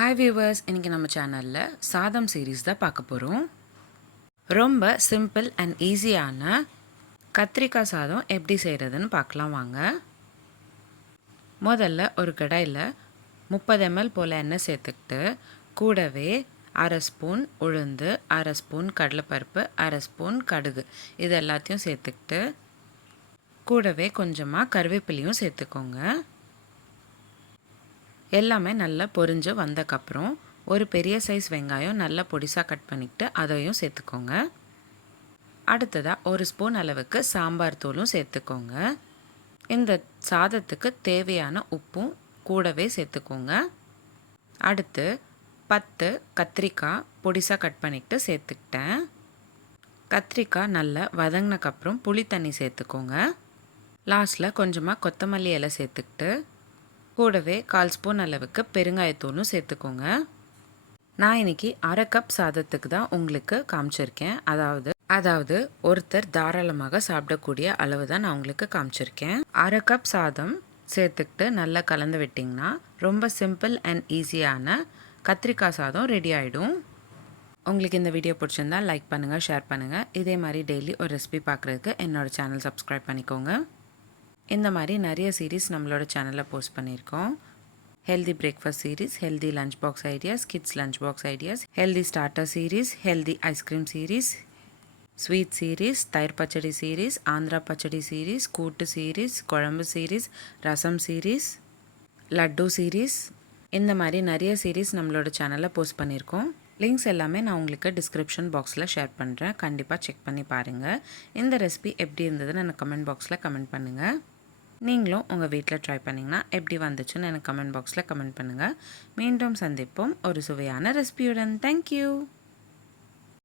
Hi viewers, இன்றைக்கி நம்ம சேனலில் சாதம் சீரீஸ் தான் பார்க்க போகிறோம். ரொம்ப சிம்பிள் அண்ட் ஈஸியான கத்திரிக்காய் சாதம் எப்படி செய்கிறதுன்னு பார்க்கலாம் வாங்க. முதல்ல ஒரு கடாயில் 30 ml போல் எண்ணெய் சேர்த்துக்கிட்டு கூடவே அரை ஸ்பூன் உளுந்து, அரை ஸ்பூன் கடலைப்பருப்பு, அரை ஸ்பூன் கடுகு இது எல்லாத்தையும் சேர்த்துக்கிட்டு கூடவே கொஞ்சமாக கருவேப்பிலையும் சேர்த்துக்கோங்க. எல்லாமே நல்லா பொரிஞ்சு வந்தக்கப்புறம் ஒரு பெரிய சைஸ் வெங்காயம் நல்லா பொடிசாக கட் பண்ணிக்கிட்டு அதையும் சேர்த்துக்கோங்க. அடுத்ததாக ஒரு ஸ்பூன் அளவுக்கு சாம்பார் தூளும் சேர்த்துக்கோங்க. இந்த சாதத்துக்கு தேவையான உப்பும் கூடவே சேர்த்துக்கோங்க. அடுத்து 10 கத்திரிக்காய் பொடிசாக கட் பண்ணிக்கிட்டு சேர்த்துக்கிட்டேன். கத்திரிக்காய் நல்லா வதங்கினக்கப்புறம் புளி தண்ணி சேர்த்துக்கோங்க. லாஸ்ட்டில் கொஞ்சமாக கொத்தமல்லி இலை சேர்த்துக்கிட்டு கூடவே 1/4 ஸ்பூன் அளவுக்கு பெருங்காயத்தூளும் சேர்த்துக்கோங்க. நான் இன்றைக்கி அரை கப் சாதத்துக்கு தான் உங்களுக்கு காமிச்சிருக்கேன். அதாவது ஒருத்தர் தாராளமாக சாப்பிடக்கூடிய அளவு தான் நான் உங்களுக்கு காமிச்சிருக்கேன். அரை கப் சாதம் சேர்த்துக்கிட்டு நல்லா கலந்து விட்டிங்கன்னா ரொம்ப சிம்பிள் அண்ட் ஈஸியான கத்திரிக்காய் சாதம் ரெடி ஆகிடும். உங்களுக்கு இந்த வீடியோ பிடிச்சிருந்தால் லைக் பண்ணுங்கள், ஷேர் பண்ணுங்கள். இதே மாதிரி டெய்லி ஒரு ரெசிபி பார்க்குறதுக்கு என்னோடய சேனல் சப்ஸ்கிரைப் பண்ணிக்கோங்க. இந்த மாதிரி நிறைய சீரீஸ் நம்மளோட சேனலில் போஸ்ட் பண்ணியிருக்கோம். Healthy breakfast series, healthy lunch box ideas, kids lunch box ideas, healthy starter series, healthy ice cream series, sweet series, தயிர் பச்சடி சீரீஸ், ஆந்திரா பச்சடி சீரீஸ், கூட்டு சீரீஸ், குழம்பு சீரீஸ், ரசம் சீரீஸ், லட்டு சீரீஸ், இந்த மாதிரி நிறைய சீரீஸ் நம்மளோட சேனலில் போஸ்ட் பண்ணியிருக்கோம். லிங்க்ஸ் எல்லாமே நான் உங்களுக்கு டிஸ்கிரிப்ஷன் பாக்ஸில் ஷேர் பண்ணுறேன். கண்டிப்பாக செக் பண்ணி பாருங்கள். இந்த ரெசிபி எப்படி இருந்ததுன்னு எனக்கு கமெண்ட் பாக்ஸில் கமெண்ட் பண்ணுங்கள். நீங்களும் உங்கள் வீட்டில் ட்ரை பண்ணிங்கன்னா எப்படி வந்துச்சுன்னு எனக்கு கமெண்ட் பாக்ஸில் கமெண்ட் பண்ணுங்கள். மீண்டும் சந்திப்போம் ஒரு சுவையான ரெசிபியுடன். தேங்க்யூ.